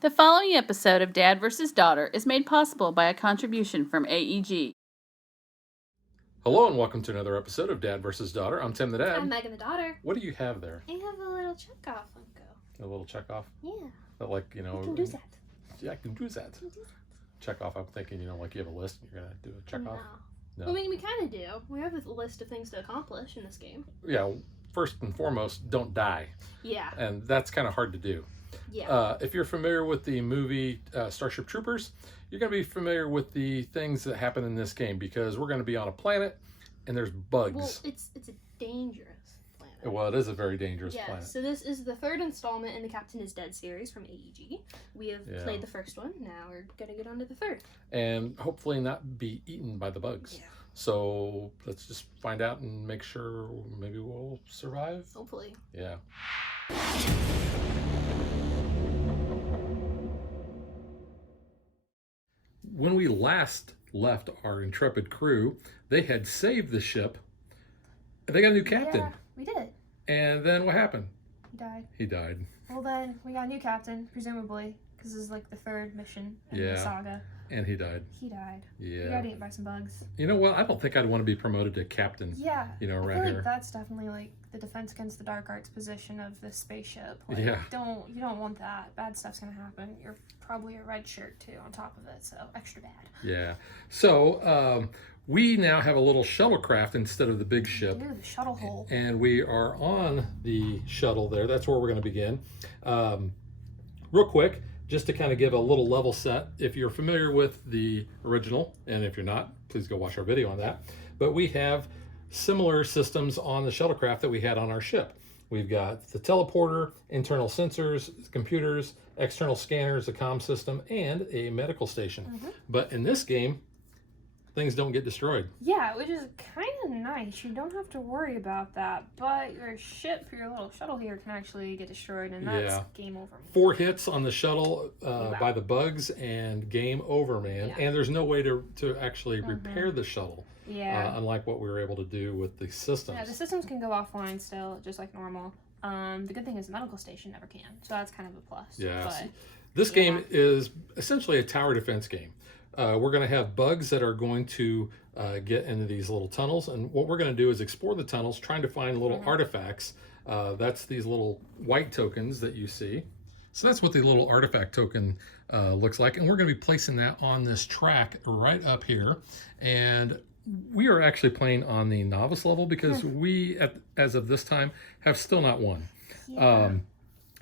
The following episode of Dad vs. Daughter is made possible by a contribution from AEG. Hello and welcome to another episode of Dad vs. Daughter. I'm Tim the Dad. I'm Megan the daughter. What do you have there? I have a little Chekhov Funko. A little Chekhov? Yeah. But like, you know... I can do that. Yeah, I can do that. Chekhov, I'm thinking, you know, like you have a list and you're going to do a Chekhov. No. I mean, we kind of do. We have a list of things to accomplish in this game. Yeah, first and foremost, don't die. Yeah. And that's kind of hard to do. Yeah. If you're familiar with the movie Starship Troopers, you're going to be familiar with the things that happen in this game because we're going to be on a planet and there's bugs. Well, it's a dangerous planet. Well, it is a very dangerous Yeah, planet. so this is the third installment in the Captain is Dead series from AEG. We have played the first one. Now we're going to get on to the third. And hopefully not be eaten by the bugs. Yeah. So let's just find out and make sure maybe we'll survive. Hopefully. Yeah. When we last left our intrepid crew, they had saved the ship. They got a new captain. Yeah, we did. And then what happened? He died. He died. Well, then we got a new captain, presumably, because this is like the third mission in the saga. And he died. He died. Yeah. He got eaten by some bugs. You know what? I don't think I'd want to be promoted to captain. Yeah. You know, I around feel here. like that's definitely like the Defense Against the Dark Arts position of this spaceship. Like, Yeah. You don't want that. Bad stuff's gonna happen. You're probably a red shirt too on top of it, so extra bad. Yeah. So we now have a little shuttlecraft instead of the big ship. Ooh, the shuttle hole. And we are on the shuttle there. That's where we're going to begin. Real quick, just to kind of give a little level set, if you're familiar with the original, and if you're not, please go watch our video on that. But we have similar systems on the shuttlecraft that we had on our ship. We've got the teleporter, internal sensors, computers, external scanners, a comm system, and a medical station. Mm-hmm. But in this game, things don't get destroyed. Yeah, which is kind of nice. You don't have to worry about that. But your ship, your little shuttle here, can actually get destroyed, and that's game over. 4 hits on the shuttle by the bugs, and game over, man. Yeah. And there's no way to actually repair the shuttle. Yeah. Unlike what we were able to do with the systems. Yeah, the systems can go offline still, just like normal. The good thing is the medical station never can, so that's kind of a plus. Yeah. But, This game is essentially a tower defense game. We're going to have bugs that are going to get into these little tunnels, and what we're going to do is explore the tunnels, trying to find little artifacts. That's these little white tokens that you see. So that's what the little artifact token looks like, and we're going to be placing that on this track right up here. And we are actually playing on the novice level because we, as of this time, have still not won. yeah.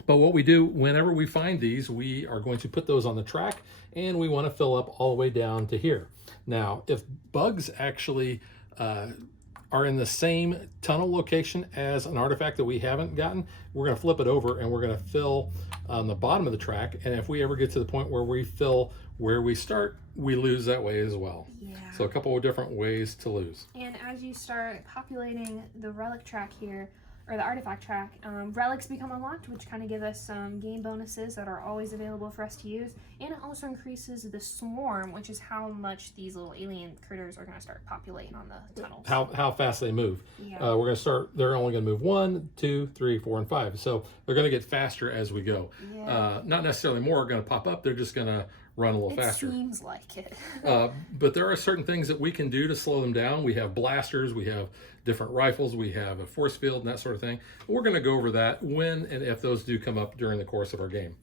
But what we do, whenever we find these, we are going to put those on the track, and we want to fill up all the way down to here. Now, if bugs actually are in the same tunnel location as an artifact that we haven't gotten, we're going to flip it over and we're going to fill on the bottom of the track. And if we ever get to the point where we fill where we start, we lose that way as well. Yeah. So a couple of different ways to lose. And as you start populating the relic track here, or the artifact track, relics become unlocked, which kind of give us some game bonuses that are always available for us to use. And it also increases the swarm, which is how much these little alien critters are going to start populating on the tunnels. How fast they move. Yeah. We're going to start, they're only going to move 1, 2, 3, 4, and 5. So they're going to get faster as we go. Yeah. Not necessarily more are going to pop up, they're just going to run a little It faster. seems like it. But there are certain things that we can do to slow them down. We have blasters, we have different rifles, we have a force field and that sort of thing. We're going to go over that when and if those do come up during the course of our game.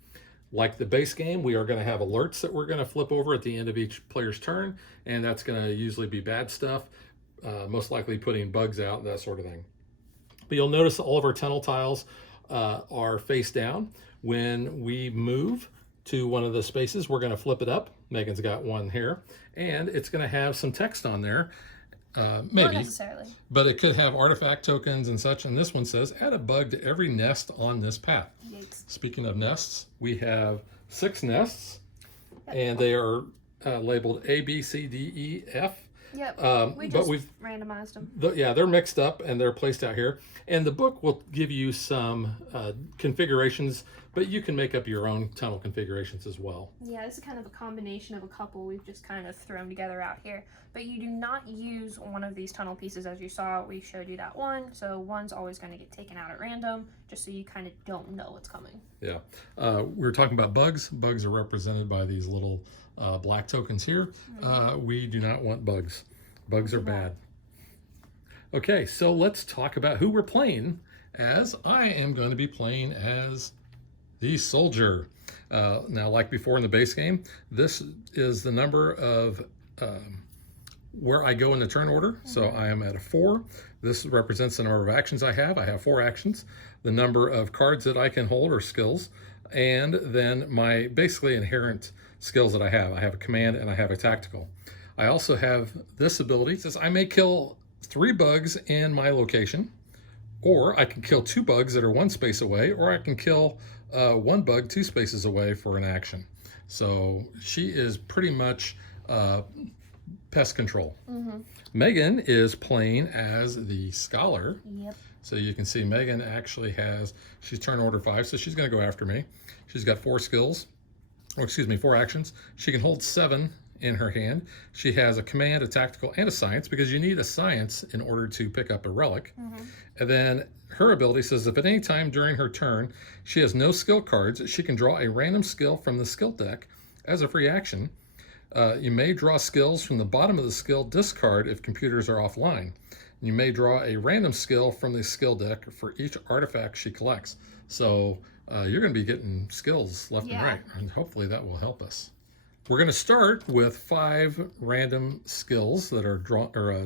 Like the base game, we are going to have alerts that we're going to flip over at the end of each player's turn, and that's going to usually be bad stuff, most likely putting bugs out and that sort of thing. But you'll notice all of our tunnel tiles are face down. When we move to one of the spaces, we're going to flip it up. Megan's got one here, and it's going to have some text on there. Not Maybe, necessarily. but it could have artifact tokens and such. And this one says, add a bug to every nest on this path. Yikes. Speaking of nests, we have 6 nests, and they are labeled A, B, C, D, E, F. Yep. We But just we've randomized them. yeah, they're mixed up and they're placed out here. And the book will give you some configurations but you can make up your own tunnel configurations as well. Yeah, this is kind of a combination of a couple we've just kind of thrown together out here. But you do not use one of these tunnel pieces. As you saw, we showed you that one. So one's always going to get taken out at random, just so you kind of don't know what's coming. Yeah. We were talking about bugs. Bugs are represented by these little black tokens here. We do not want bugs. Bugs are bad. Okay, so let's talk about who we're playing as. I am going to be playing as the soldier. Now, like before in the base game, this is the number of where I go in the turn order. So I am at a 4. This represents the number of actions I have. I have 4 actions. The number of cards that I can hold or skills, and then my basically inherent skills that I have. I have a command and I have a tactical. I also have this ability. It says I may kill 3 bugs in my location, or I can kill 2 bugs that are 1 space away, or I can kill 1 bug 2 spaces away for an action. So she is pretty much pest control. Megan is playing as the scholar. Yep. So you can see Megan actually she's turn order 5, so she's going to go after me. She's got 4 skills, or excuse me, 4 actions. She can hold 7 in her hand. She has a command, a tactical, and a science, because you need a science in order to pick up a relic. And then her ability says if at any time during her turn she has no skill cards, she can draw a random skill from the skill deck as a free action. You may draw skills from the bottom of the skill discard if computers are offline. You may draw a random skill from the skill deck for each artifact she collects. So you're going to be getting skills left and right, and hopefully that will help us. We're going to start with 5 random skills that are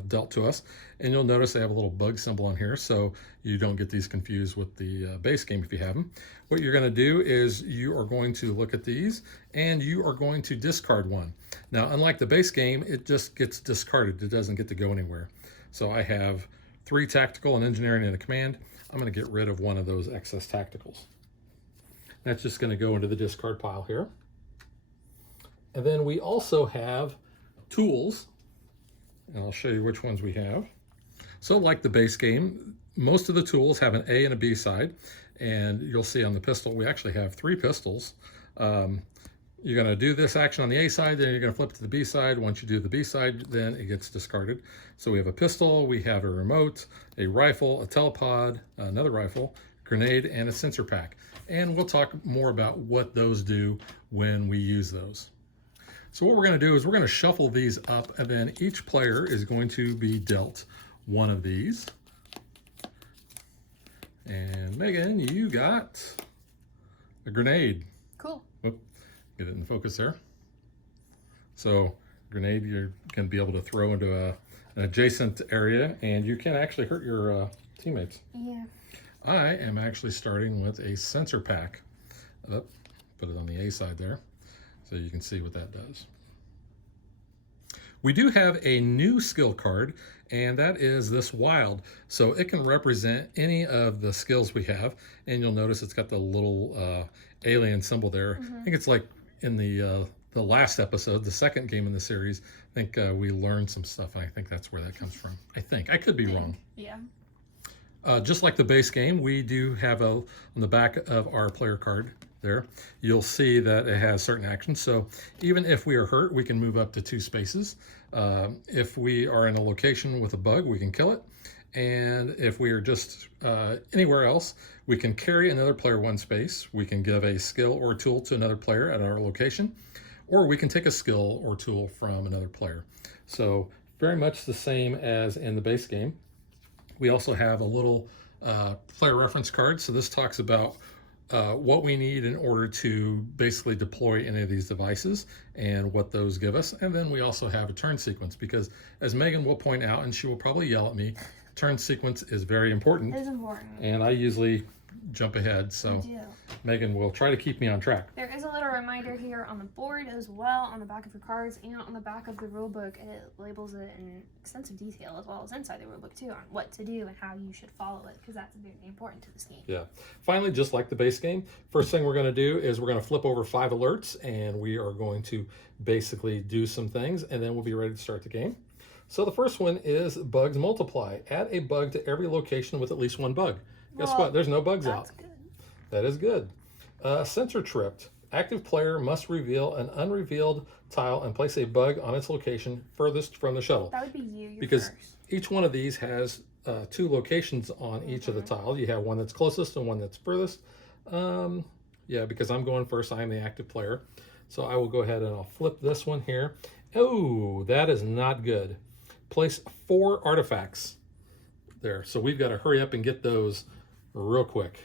dealt to us, and you'll notice they have a little bug symbol on here, so you don't get these confused with the base game if you have them. What you're going to do is you are going to look at these, and you are going to discard 1. Now, unlike the base game, it just gets discarded. It doesn't get to go anywhere. So I have 3 tactical, an engineering, and a command. I'm going to get rid of 1 of those excess tacticals. That's just going to go into the discard pile here. And then we also have tools, and I'll show you which ones we have. So like the base game, most of the tools have an A and a B side, and you'll see on the pistol, we actually have 3 pistols. You're going to do this action on the A side, then you're going to flip to the B side. Once you do the B side, then it gets discarded. So we have a pistol, we have a remote, a rifle, a telepod, another rifle, grenade, and a sensor pack. And we'll talk more about what those do when we use those. So what we're going to do is we're going to shuffle these up, and then each player is going to be dealt 1 of these. And Megan, you got a grenade. Cool. Oop, get it in focus there. So grenade, you're going to be able to throw into an adjacent area, and you can actually hurt your teammates. Yeah. I am actually starting with a sensor pack. Put it on the A side there, so you can see what that does. We do have a new skill card, and that is this wild. So it can represent any of the skills we have, and you'll notice it's got the little alien symbol there. I think it's like in the last episode, the second game in the series. I think we learned some stuff, and I think that's where that comes from. I think. I could be wrong. Yeah. Just like the base game, we do have on the back of our player card there, you'll see that it has certain actions. So even if we are hurt, we can move up to 2 spaces. If we are in a location with a bug, we can kill it. And if we are just anywhere else, we can carry another player 1 space. We can give a skill or tool to another player at our location, or we can take a skill or tool from another player. So very much the same as in the base game. We also have a little player reference card. So this talks about what we need in order to basically deploy any of these devices and what those give us. And then we also have a turn sequence, because as Megan will point out, and she will probably yell at me, turn sequence is very important. It is important. And I usually jump ahead, so Megan will try to keep me on track. There is a little reminder here on the board as well, on the back of your cards and on the back of the rulebook. It labels it in extensive detail, as well as inside the rulebook too, on what to do and how you should follow it, because that's very important to this game. Yeah. Finally, just like the base game, first thing we're going to do is we're going to flip over 5 alerts, and we are going to basically do some things, and then we'll be ready to start the game. So the first one is bugs multiply. Add a bug to every location with at least 1 bug. Guess what? There's no bugs out. That's good. That is good. Sensor tripped. Active player must reveal an unrevealed tile and place a bug on its location furthest from the shuttle. That would be you. You're Because first. each one of these has 2 locations on each of the tiles. You have one that's closest and one that's furthest. Yeah, because I'm going first, I'm the active player. So I will go ahead and I'll flip this one here. Oh, that is not good. Place 4 artifacts there. So we've got to hurry up and get those real quick.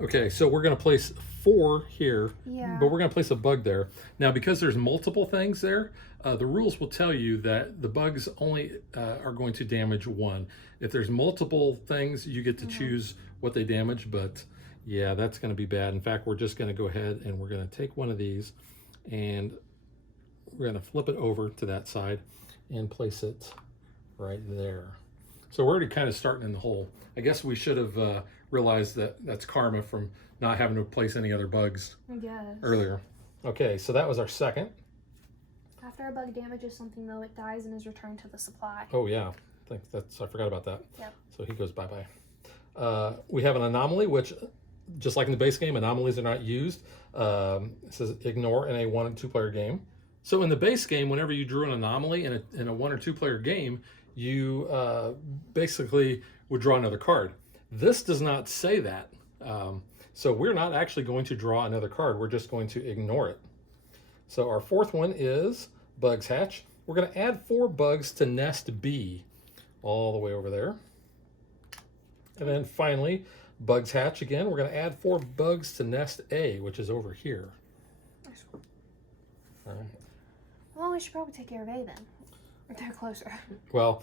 Okay, so we're going to place 4 here, Yeah. but we're going to place a bug there. Now, because there's multiple things there, the rules will tell you that the bugs only are going to damage 1. If there's multiple things, you get to choose what they damage, but yeah, that's going to be bad. In fact, we're just going to go ahead and we're going to take one of these and we're going to flip it over to that side and place it right there. So we're already kind of starting in the hole. I guess we should have realized that that's karma from not having to place any other bugs I guess. earlier. Okay, so that was our second. After a bug damages something, though, it dies and is returned to the supply. Oh yeah, I forgot about that. Yep. So he goes bye-bye. We have an anomaly, which, just like in the base game, anomalies are not used. It says ignore in a 1 and 2 player game. So in the base game, whenever you drew an anomaly in a 1 or 2 player game, you basically would draw another card. This does not say that. So we're not actually going to draw another card. We're just going to ignore it. So our 4th one is Bugs Hatch. We're going to add 4 bugs to Nest B, all the way over there. And then finally, Bugs Hatch again. We're going to add 4 bugs to Nest A, which is over here. Nice. All right. Well, we should probably take care of A then. They're closer. Well,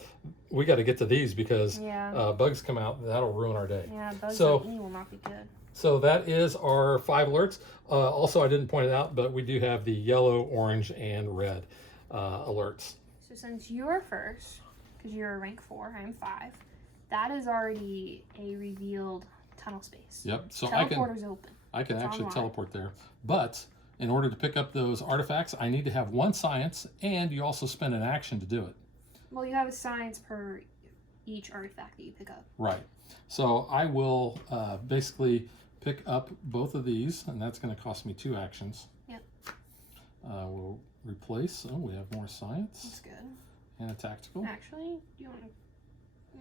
we got to get to these because Yeah. bugs come out. That'll ruin our day. Yeah, bugs So- on E will not be good. So that is our 5 alerts. Also, I didn't point it out, but we do have the yellow, orange, and red alerts. So since you're first, because you're rank 4, I'm 5, that is already a revealed tunnel space. Yep. So Teleporter's open. I can It's actually online. teleport there. But in order to pick up those artifacts, I need to have 1 science, and you also spend an action to do it. Well, you have a science per each artifact that you pick up. Right. So I will basically pick up both of these, and that's going to cost me 2 actions. Yep. We'll replace. Oh, we have more science That's good. and a tactical. Actually, you want to...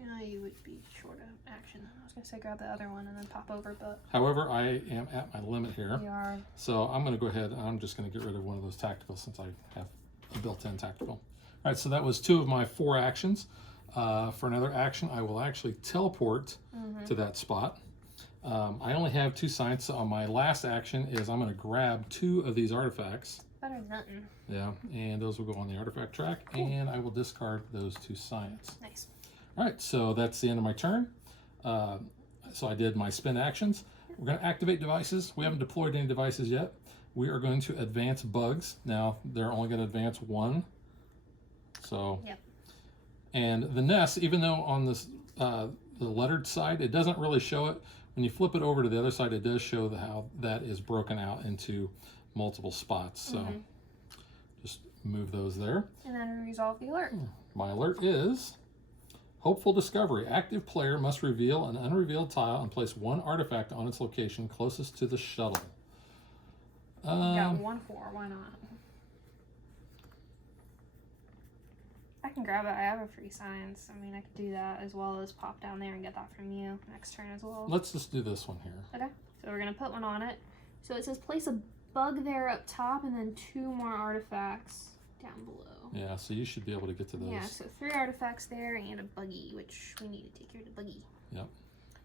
Yeah, you would be short of action. I was going to say grab the other one and then pop over, but However, I am at my limit here. you are... So I'm going to go ahead and I'm just going to get rid of one of those tacticals since I have a built-in tactical. All right, so that was 2 of my 4 actions. For another action, I will actually teleport to that spot. I only have 2 science, so on my last action is I'm going to grab 2 of these artifacts. Better than nothing. Yeah, and those will go on the artifact track, and I will discard those 2 science. Nice. All right, so that's the end of my turn. So I did my spin actions. We're going to activate devices. We haven't deployed any devices yet. We are going to advance bugs. Now, they're only going to advance 1. So, Yep. and the nest, even though on this the lettered side, it doesn't really show it. When you flip it over to the other side, it does show how that is broken out into multiple spots. So just move those there. And then resolve the alert. My alert is Hopeful Discovery. Active player must reveal an unrevealed tile and place 1 artifact on its location closest to the shuttle. You got 1-4, why not? I can grab it. I have a free science. I mean, I could do that as well as pop down there and get that from you next turn as well. Let's just do this one here. Okay. So we're going to put one on it. So it says place a bug there up top and then 2 more artifacts down below. Yeah, so you should be able to get to those. Yeah, so 3 artifacts there and a buggy, which we need to take care of the buggy. Yep.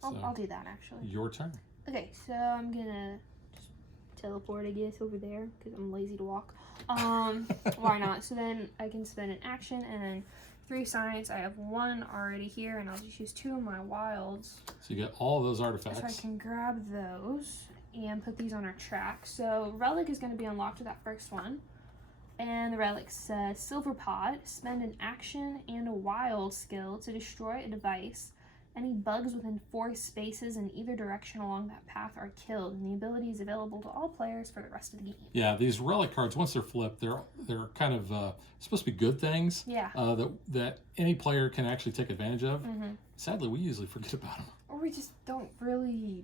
I'll So, do that actually. your turn. Okay, so I'm gonna just teleport, I guess, over there because I'm lazy to walk. Why not? So then I can spend an action and then 3 science. I have 1 already here, and I'll just use 2 of my wilds. So you get all those So I artifacts. can grab those and put these on our track. So relic is going to be unlocked with that first one. And the relic says Silver Pod, spend an action and a wild skill to destroy a device. Any bugs within 4 spaces in either direction along that path are killed, and the ability is available to all players for the rest of the game. Yeah, these relic cards, once they're flipped, they're kind of supposed to be good things Yeah. that any player can actually take advantage of. Mm-hmm. Sadly, we usually forget about them. Or we just don't really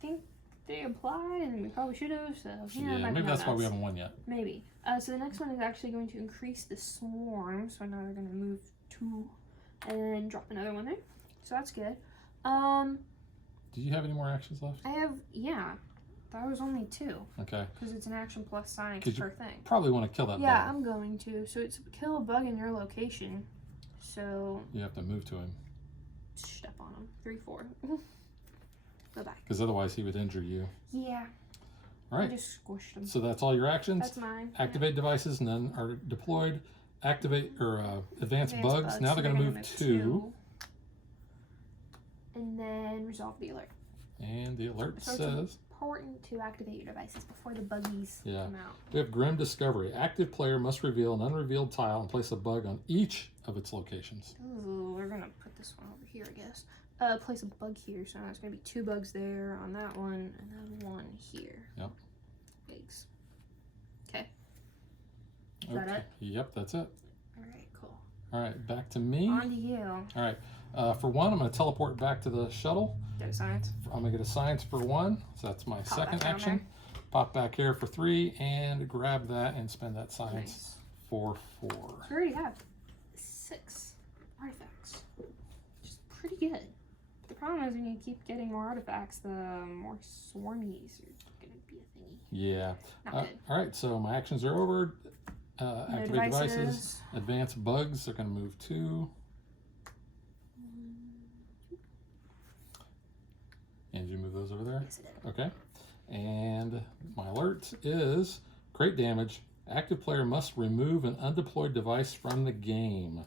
think they apply, and we probably should have. So yeah, it might maybe be that's why we nuts. haven't won yet. Maybe. So the next one is actually going to increase the swarm. So now they're going to move 2 and then drop another one there. So that's good. Do you have any more actions left? I have, yeah. That was only 2. Okay. Because it's an action plus science 'Cause you per thing. Probably want to kill that Yeah, bug. I'm going to. So it's kill a bug in your location. So You have to move to him. step on him. 3, 4. Bye-bye. Because otherwise he would injure you. Yeah. All I right. just squished him. So that's all your actions. That's mine. Activate devices, none are deployed. Activate or advance Advanced bugs. Now so they're going to move 2. And then resolve the alert. And the alert So it's says, important to activate your devices before the buggies Yeah. come out. we have Grim Discovery. Active player must reveal an unrevealed tile and place a bug on each of its locations. Ooh, we're gonna put this one over here, I guess. Place a bug here, so there's gonna be 2 bugs there on that one, and then 1 here. Yep. Eggs. Okay. Is that it? Yep, that's it. Alright, cool. All right, back to me. On to you. All right. For 1, I'm going to teleport back to the shuttle. Go science. I'm going to get a science for 1. So that's my Pop second back down action. Pop back here for 3 and grab that and spend that science Nice. for 4. We already have 6 artifacts. Which is pretty good. The problem is when you keep getting more artifacts, the more swarmies are gonna be a thingy. Yeah. Not good. All right. So my actions are over. No Activate devices. Advance bugs. They're going to move 2. And you move those over there? Yes, I did. Okay. And my alert is crate damage. Active player must remove an undeployed device from the game.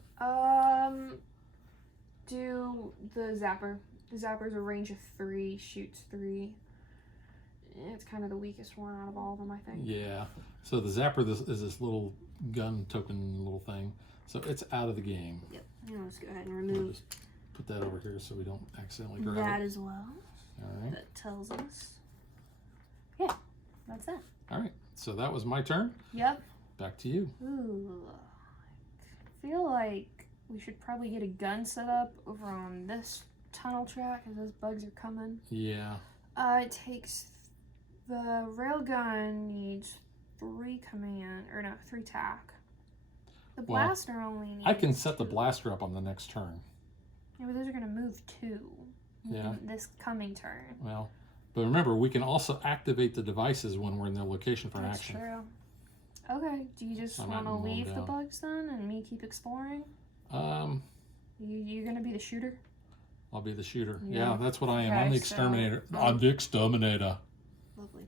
Do the zapper. The zapper's a range of 3, shoots 3. It's kind of the weakest one out of all of them, I think. Yeah. So the zapper is this little gun token little thing. So it's out of the game. Yep. Now let's go ahead and We'll remove just put that over here so we don't accidentally grab that it. as well. All right. That tells us. Yeah, that's it. All right. So that was my turn. Yep. Back to you. Ooh. I feel like we should probably get a gun set up over on this tunnel track as those bugs are coming. Yeah. It takes the railgun needs 3 tack. The Well, blaster only needs I can set the 2. blaster up on the next turn. Yeah, but those are gonna move 2. Yeah. This coming turn. Well, but remember, we can also activate the devices when we're in their location for an That's action. true. Okay. Do you just So I might want to move them leave the down. bugs then, and me keep exploring? You gonna be the shooter? I'll be the shooter. Yeah. Yeah, that's what I am. Okay, I'm the so, exterminator. I'm the exterminator. Lovely.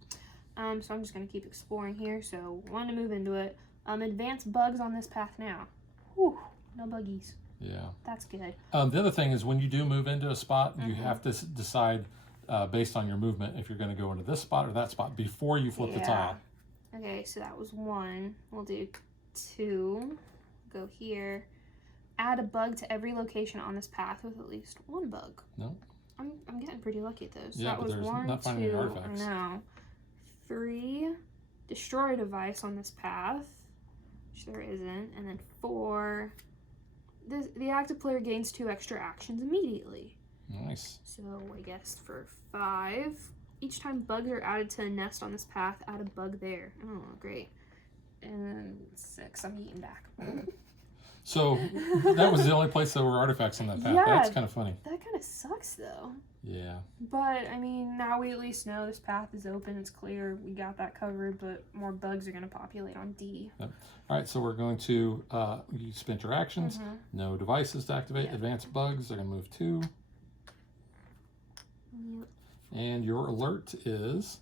So I'm just gonna keep exploring here. So want to move into it. Advance bugs on this path now. Whew, no buggies. Yeah. That's good. The other thing is when you do move into a spot, you Mhm. have to decide based on your movement if you're going to go into this spot or that spot before you flip the Yeah. tile. Okay, so that was 1. We'll do 2. Go here. Add a bug to every location on this path with at least 1 bug. No. I'm getting pretty lucky at those. So Yeah, that but was there's 1, not finding any 2. artifacts. No. 3. Destroy a device on this path, which there isn't, and then 4. The active player gains 2 extra actions immediately. Nice. So I guess for 5, each time bugs are added to a nest on this path, add a bug there. Oh, great. And then 6, I'm eating back. So that was the only place there were artifacts on that path. Yeah. That's kind of funny. That kind of sucks though. Yeah. But I mean, now we at least know this path is open. It's clear. We got that covered. But more bugs are going to populate on D. All right. So we're going to you spent your actions. Mhm. No devices to activate. Yeah. Advanced bugs. They're going to move 2. Yep. And your alert is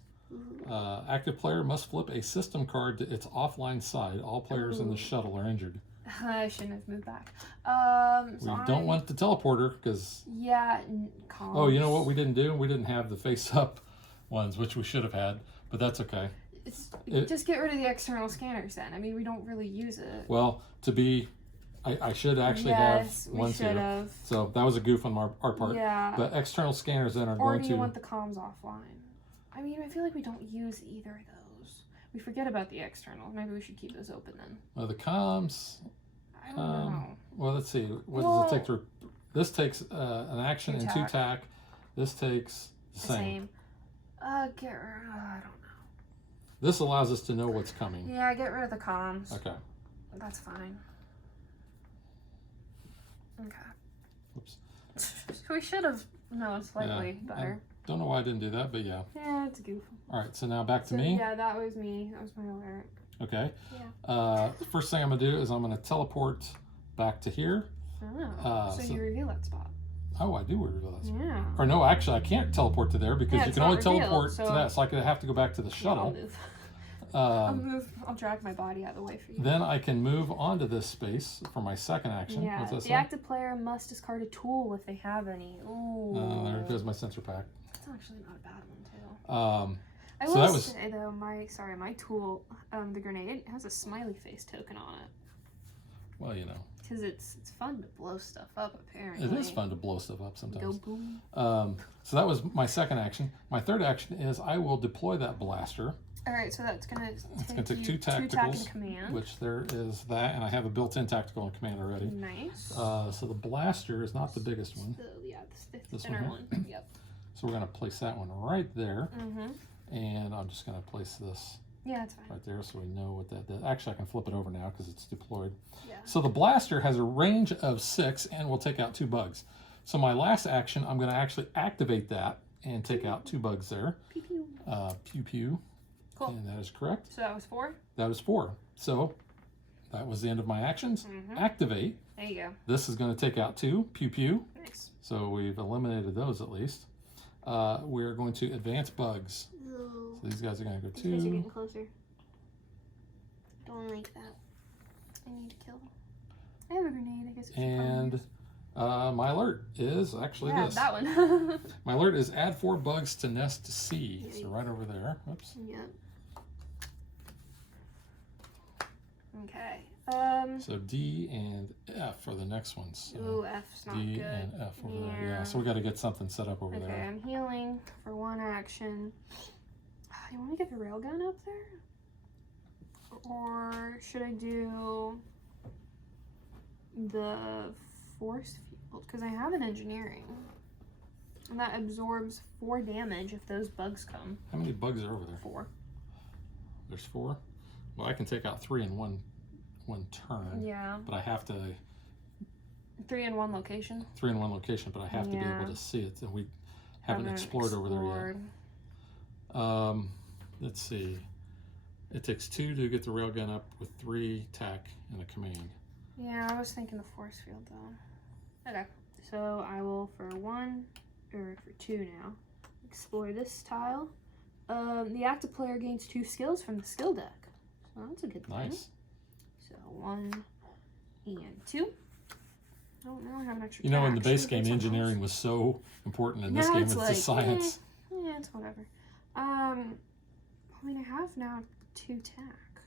active player must flip a system card to its offline side. All players in the Ooh. shuttle are injured. I shouldn't have moved back. We So don't want the teleporter because, Yeah. oh, you know what we didn't do? We didn't have the face-up ones, which we should have had, but that's okay. Just get rid of the external scanners then. I mean, we don't really use it. Well, I should actually Yes, have we ones should here. have. So that was a goof on our part. Yeah. But external scanners then are Or going do you to... want the comms offline? I mean, I feel like we don't use either of those. We forget about the external. Maybe we should keep those open then. the comms... I don't know. Well, let's see. What Well, does it take to... This takes an action 2 and 2 tack. This takes the The same. same. Get rid I don't know. This allows us to know what's coming. Yeah, get rid of the comms. Okay. That's fine. Okay. Oops. We should have known slightly better. Don't know why I didn't do that, but yeah. Yeah, it's a goof. All right, so now back to So, me. Yeah, that was me. That was my alert. Okay. Yeah. First thing I'm gonna do is I'm gonna teleport back to here. Oh. So so- you reveal that spot. Oh, I do reveal that. Yeah. Or no, actually, I can't teleport to there because Yeah, you it's can only not revealed, teleport so- to that. So I could have to go back to the I'll shuttle. move. I'll Um, move. I'll drag my body out of the way for you. then I can move onto this space for my second action. Yeah. What's that The say? active player must discard a tool if they have any. Ooh. There goes my sensor pack. That's actually not a bad one too. I So will that was- say though, my tool, the grenade has a smiley face token on it Well, you know, because it's fun to blow stuff up. Apparently, it is fun to blow stuff up Go sometimes. boom. So that was my second action. My third action is I will deploy that blaster, All right, so that's gonna It's take gonna take you two tack and tacticals, command. which there is that, and I have a built-in tactical and command already. Nice. So the blaster is not the biggest one. So yeah, the This thinner one one. Yep. So we're gonna place that one right there, Mhm. and I'm just gonna place this Yeah, it's fine. right there so we know what that does. Actually, I can flip it over now because it's deployed. Yeah. So the blaster has a range of 6 and will take out 2 bugs. So my last action, I'm gonna actually activate that and take out 2 bugs there. Pew pew. Pew pew. Cool. And that is correct. So that was 4. That was 4. So that was the end of my actions. Mhm. Activate. There you go. This is going to take out 2. Pew pew. Nice. So we've eliminated those at least. We're going to advance bugs. Ooh. So these guys are going to go These guys are 2. getting closer. Don't like that. I need to kill them. I have a grenade. I guess it's And my alert is actually yeah, this. that one. My alert is add 4 bugs to nest C. So right over there. Oops. Yep. Okay. So D and F are the next ones. So Ooh, F's not D good. and F over there. Yeah. Yeah. So we got to get something set up over Okay, there. I'm healing for 1 action. You want to get the railgun up there? Or should I do the force field? Because I have an engineering. And that absorbs 4 damage if those bugs come. How many bugs are over there? 4. There's 4. Well, I can take out 3 in one turn, Yeah. but I have to 3 in 1 location. 3 in 1 location, but I have to be Yeah. able to see it, and we haven't explored over there yet. Let's see. It takes 2 to get the railgun up with 3 tack and a command. Yeah, I was thinking the force field though. Okay, so I will for 2 now explore this tile. The active player gains 2 skills from the skill deck, so that's a good thing. Nice. So 1 and 2. Oh, now I have an extra. You know, in the tack. base Should I game, get something engineering else? was so important. In this Now game, it's it's like, just science. Yeah, it's whatever. I mean, I have now 2 tack.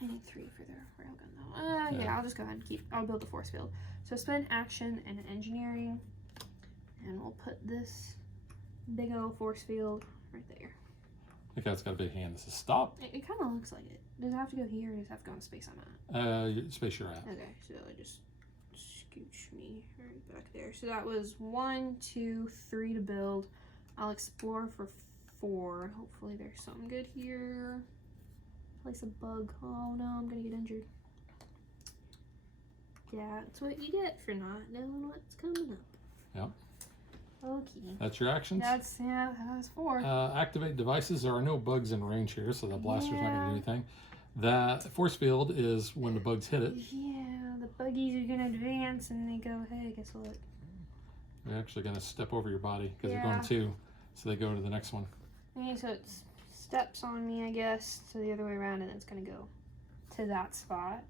I need 3 for the railgun though. Yeah, I'll just go ahead and I'll build the force field. So spend action and engineering, and we'll put this big old force field right there. The guy's got a big hand that says stop. It kind of looks like it. Does it have to go here, or does it have to go in the space I'm at? Space you're at. Okay, so I just scooch me right back there. So that was 1, 2, 3 to build. I'll explore for 4, and hopefully there's something good here. Place a bug. Oh no, I'm gonna get injured. Yeah, that's what you get for not knowing what's coming up. Yep. Okay. That's your actions. That's 4. Activate devices. There are no bugs in range here, so the blaster's not going to Yeah. do anything. That force field is when the bugs hit it. Yeah, the buggies are gonna advance and they go, hey, guess what? They're actually going to step over your body because you're Yeah. going 2, so they go to the next one. Okay, so it steps on me, I guess, so the other way around, and it's gonna go to that spot.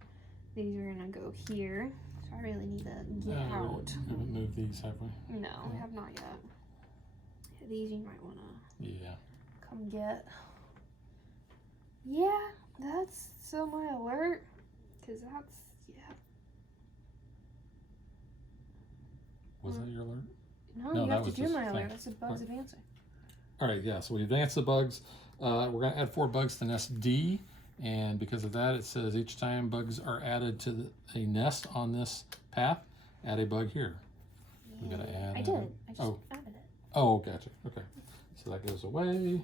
These are gonna go here, so I really need to get out. We haven't moved these, have we? No, we have not yet. These you might wanna Yeah. come get. Yeah, that's so my alert, cause that's Was that your alert? No, No, you that have to was do just my a alert. thing. That's the bugs advancing. All right, yeah, so we advance the bugs. We're going to add 4 bugs to nest D, and because of that, it says each time bugs are added to a nest on this path, add a bug here. We got to add. I did. I just Oh. added it. Oh, gotcha. Okay. So that goes away.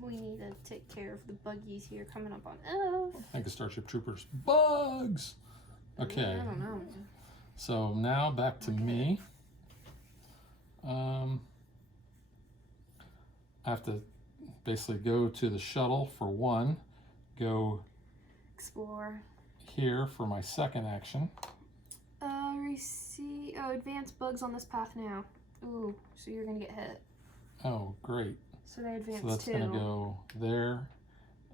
We need to take care of the buggies here coming up on F. Thank you, Starship Troopers. Bugs! Okay. I don't know. So now back to me. I have to basically go to the shuttle for one, go Explore. here for my second action. Receive. Oh, advance bugs on this path now. Ooh, so you're gonna get hit. Oh, great. So they advance So that's too. going to go there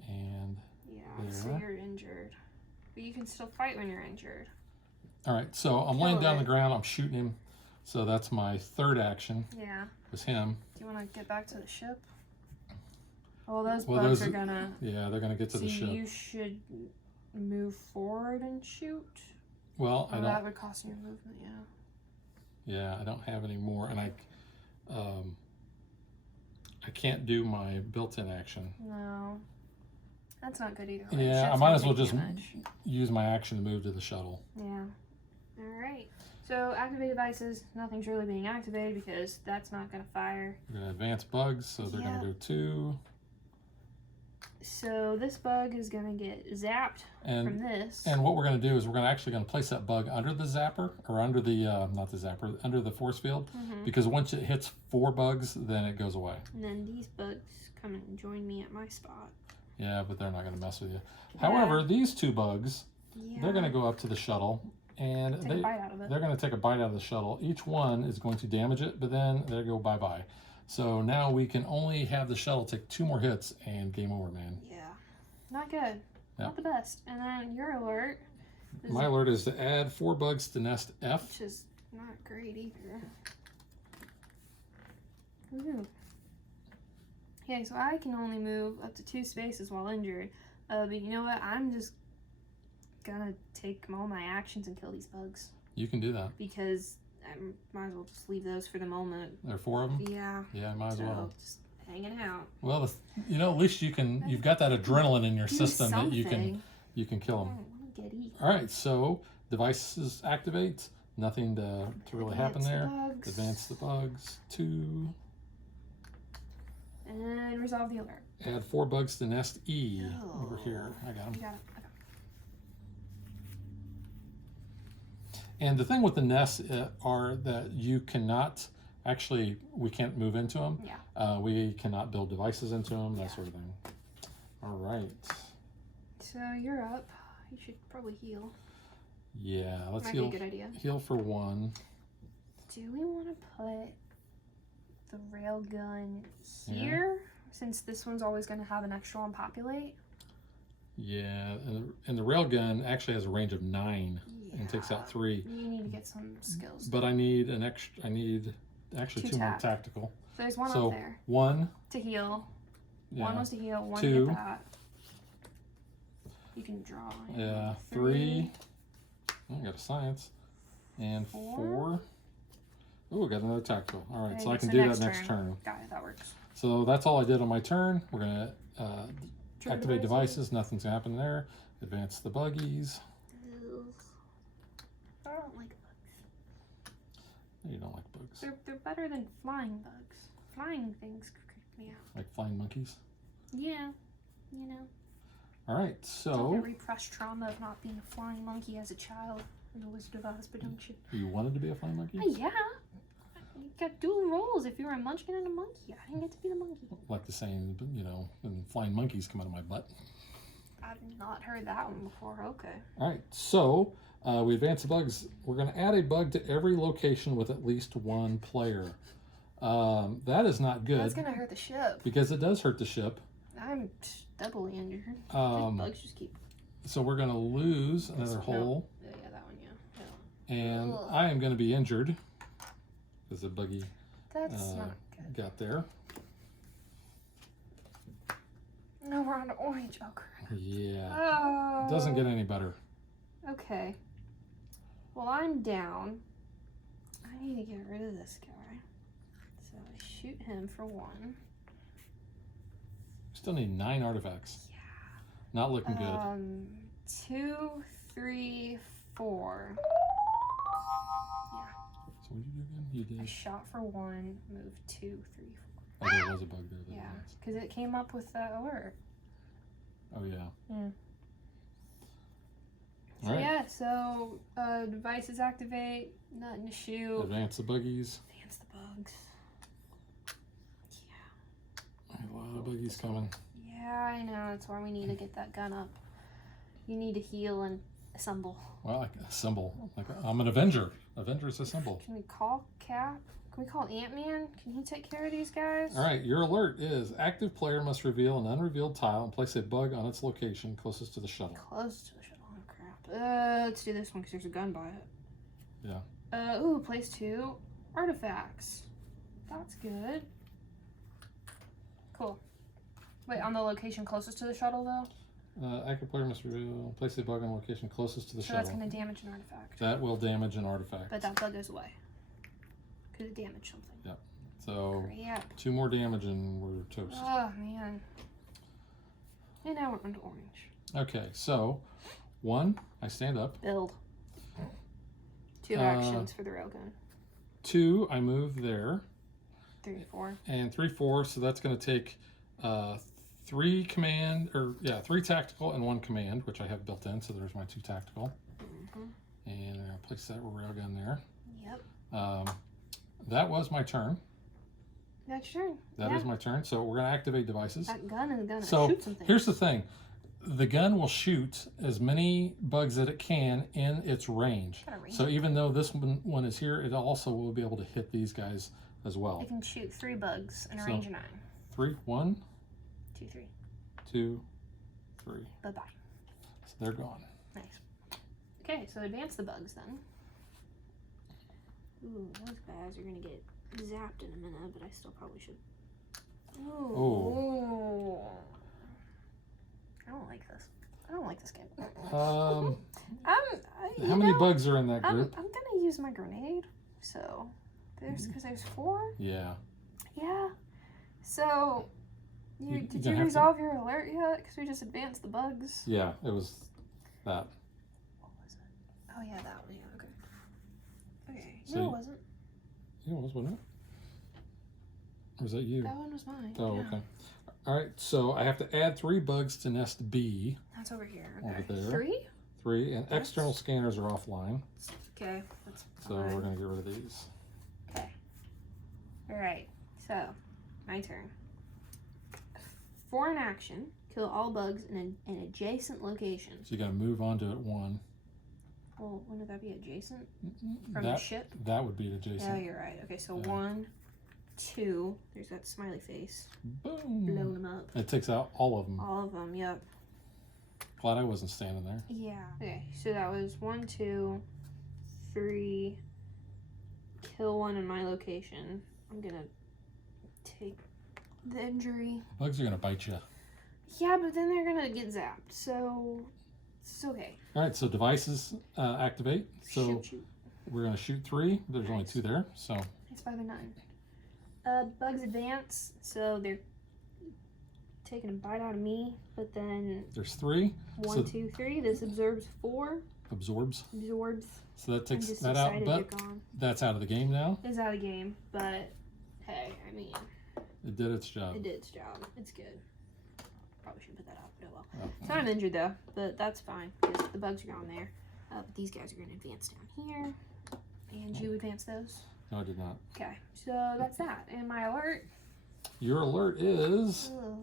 and Yeah, so there. you're injured. But you can still fight when you're injured. all right. So I'm Kill laying down it. the ground. I'm shooting him. So that's my third action. Yeah. Was him. Do you want to get back to the ship? Well, those Well, bugs those- are gonna. Yeah, they're going to get to So the ship. you should move forward and shoot. Well, I Oh, don't. that would cost you movement. Yeah. Yeah, I don't have any more, and I can't do my built-in action. No. That's not good either way. Yeah, I Ship's might gonna as well take just damage. use my action to move to the shuttle. Yeah. All right. So activate devices. Nothing's really being activated because that's not gonna fire. We're going to advance bugs, so they're going to go 2. So this bug is gonna get zapped from And this. and what we're going to do is we're actually going to place that bug under the zapper, or under the not the zapper, under the force field, Mhm. because once it hits 4 bugs, then it goes away. And then these bugs come and join me at my spot. Yeah, but they're not going to mess with you. However, these 2 bugs, Yeah. they're going to go up to the shuttle, and take a bite out of it. they're going to take a bite out of the shuttle. Each one is going to damage it, but then they go bye-bye. So now we can only have the shuttle take 2 more hits and game over, man. Yeah. Not good. Yeah. Not the best. And then your alert, My alert is to add 4 bugs to nest F. which is not great either. Ooh. Okay, so I can only move up to 2 spaces while injured. But you know what? I'm just gonna take all my actions and kill these bugs You can do that. because I might as well just leave those for the moment. There are 4 of them. Yeah. Yeah, might as So well. just hanging out. Well, at least you've got that adrenaline in your Do system that something. you can kill I them. don't want to get eaten. All right, so devices activate. Nothing to really happen Advance there. bugs. Advance the bugs. 2. And resolve the alert. Add 4 bugs to nest E over Oh. here. I got them. You got it. Okay. And the thing with the nests are that you cannot we can't move into them. Yeah. We cannot build devices into them, that Yeah. sort of thing. All right. So you're up. You should probably heal. Yeah, let's Might be heal. a good idea. Heal for 1. Do we want to put the railgun here? Since this one's always going to have an extra one populate? Yeah, and the railgun actually has a range of 9 and takes out 3. You need to get some skills. But I need an extra. I need actually 2 2 more tack. tactical. So there's one So up there 1. to heal. Yeah. One was to heal, one 2. to get that. You can draw. Yeah. 3. I got a science. And 4. Oh, got another tactical. All right, Okay, so I can so do next that next turn. turn. Got it, that works. So that's all I did on my turn. We're gonna Trigger activate devices. Nothing's gonna happen there. Advance the buggies. Ugh. I don't like bugs. You don't like bugs. They're better than flying bugs. Flying things creep me out. Like flying monkeys. Yeah, you know. All right, Don't so get repressed trauma of not being a flying monkey as a child in the Wizard of Oz production. you wanted to be a flying monkey? Yeah. You got dual roles if you were a munchkin and a monkey. I didn't get to be the monkey. Like the saying, when flying monkeys come out of my butt. I've not heard that one before. Okay. All right, so we advance the bugs. We're going to add a bug to every location with at least 1 player. That is not good That's gonna hurt the ship. because it does hurt the ship. I'm doubly injured. Bugs just keep. So we're going to lose another No. hole, Yeah, that one. Yeah. and Ugh. I am going to be injured because the buggy That's not good. got there. No, we're on to orange. Oh, crap. Yeah, Oh. it doesn't get any better. Okay. Well, I'm down. I need to get rid of this guy. So I shoot him for 1. Still need 9 artifacts. Yeah. Not looking good. 2, 3, 4. Yeah. So what did you do again? You I did. shot for 1, moved 2, 3, Oh, there was a bug there. That Yeah, advanced. because it came up with that alert. Oh yeah. Yeah. All So right. yeah, so devices activate, nothing to shoot. Advance the buggies. Advance the bugs. A lot of buggies coming. Yeah, I know. That's why we need to get that gun up. You need to heal and assemble. Well, like a symbol. Like I'm an Avenger. Avengers assemble. Can we call Cap? Can we call Ant-Man? Can he take care of these guys? All right. Your alert is active player must reveal an unrevealed tile and place a bug on its location closest to the shuttle. Close to the shuttle. Oh crap. Let's do this one because there's a gun by it. Yeah. Ooh, place 2 artifacts. That's good. Cool. Wait, on the location closest to the shuttle though? Active player must reveal place a bug on location closest to the So shuttle. that's gonna damage an artifact. That will damage an artifact. But that bug goes away. Because it damaged something. So Crap. 2 more damage and we're toast. Oh man. And now we're onto orange. Okay, so 1, I stand up. Build. 2 Uh, actions for the railgun. 2, I move there. 3, 4. And 3, 4, so that's going to take 3 tactical and 1 command, which I have built in. So there's my 2 tactical, and I'm going to place that railgun there. Yep. That was my turn. That's your turn. That is my turn. So we're going to activate devices. That gun is gonna So shoot something. here's the thing: the gun will shoot as many bugs that it can in its range. Got a range. So even though this one is here, it also will be able to hit these guys as well. It can shoot 3 bugs in a So- range of 9. 3, 1, 2, 3. 2, 3. Bye-bye. So they're gone. Nice. Okay, so advance the bugs then. Ooh, those guys are gonna get zapped in a minute, but I still probably should. Ooh. Oh. I don't like this. I don't like this game. Um, you how many know, bugs are in that I'm group? gonna use my grenade. So there's 4. Yeah. Yeah. So You- did you're you gonna have to- resolve your alert yet? Because we just advanced the bugs. Yeah, it was that. What was it? Oh yeah, that one. Yeah. Okay. Okay. So no, you- it wasn't. Yeah, it was, wasn't it? Or was that you? That one was mine. Oh, yeah. okay. All right, so I have to add 3 bugs to nest B. That's over here. Over Okay. there. 3? 3, and external scanners are offline, Okay. That's so fine. we're going to get rid of these. Okay. All right. So, my turn. For an action, kill all bugs in an adjacent location. So you got to move on to it 1. Well, wouldn't that be adjacent from the That, ship? that would be Yeah, adjacent. you're right. Okay, so Yeah. 1, 2. There's that smiley face. Boom. Blow them up. It takes out all of them. All of them. Yep. Glad I wasn't standing there. Yeah. Okay, so that was 1, 2, 3. Kill 1 in my location. I'm gonna take the injury. Bugs are going to bite you. Yeah, but then they're gonna get zapped, so it's okay. All right, so devices activate. So Shoot. we're going to shoot 3. There's only Nice. 2 there, so It's by the 9. Bugs advance, so they're taking a bite out of me, but then there's 3. 1, So- 2, 3. This absorbs 4. Absorbs. Absorbs. So that I'm takes just that out, excited but they're gone. that's out of the game now. It's out of the game, but hey, I mean, It did its job. it did its job. It's good. Probably should put that out, but oh well. Oh, So I'm injured though, but that's fine because the bugs are gone there. But these guys are going to advance down here. And you advance those? no, I did not. Okay, so that's that. And my alert. Your alert is Ugh,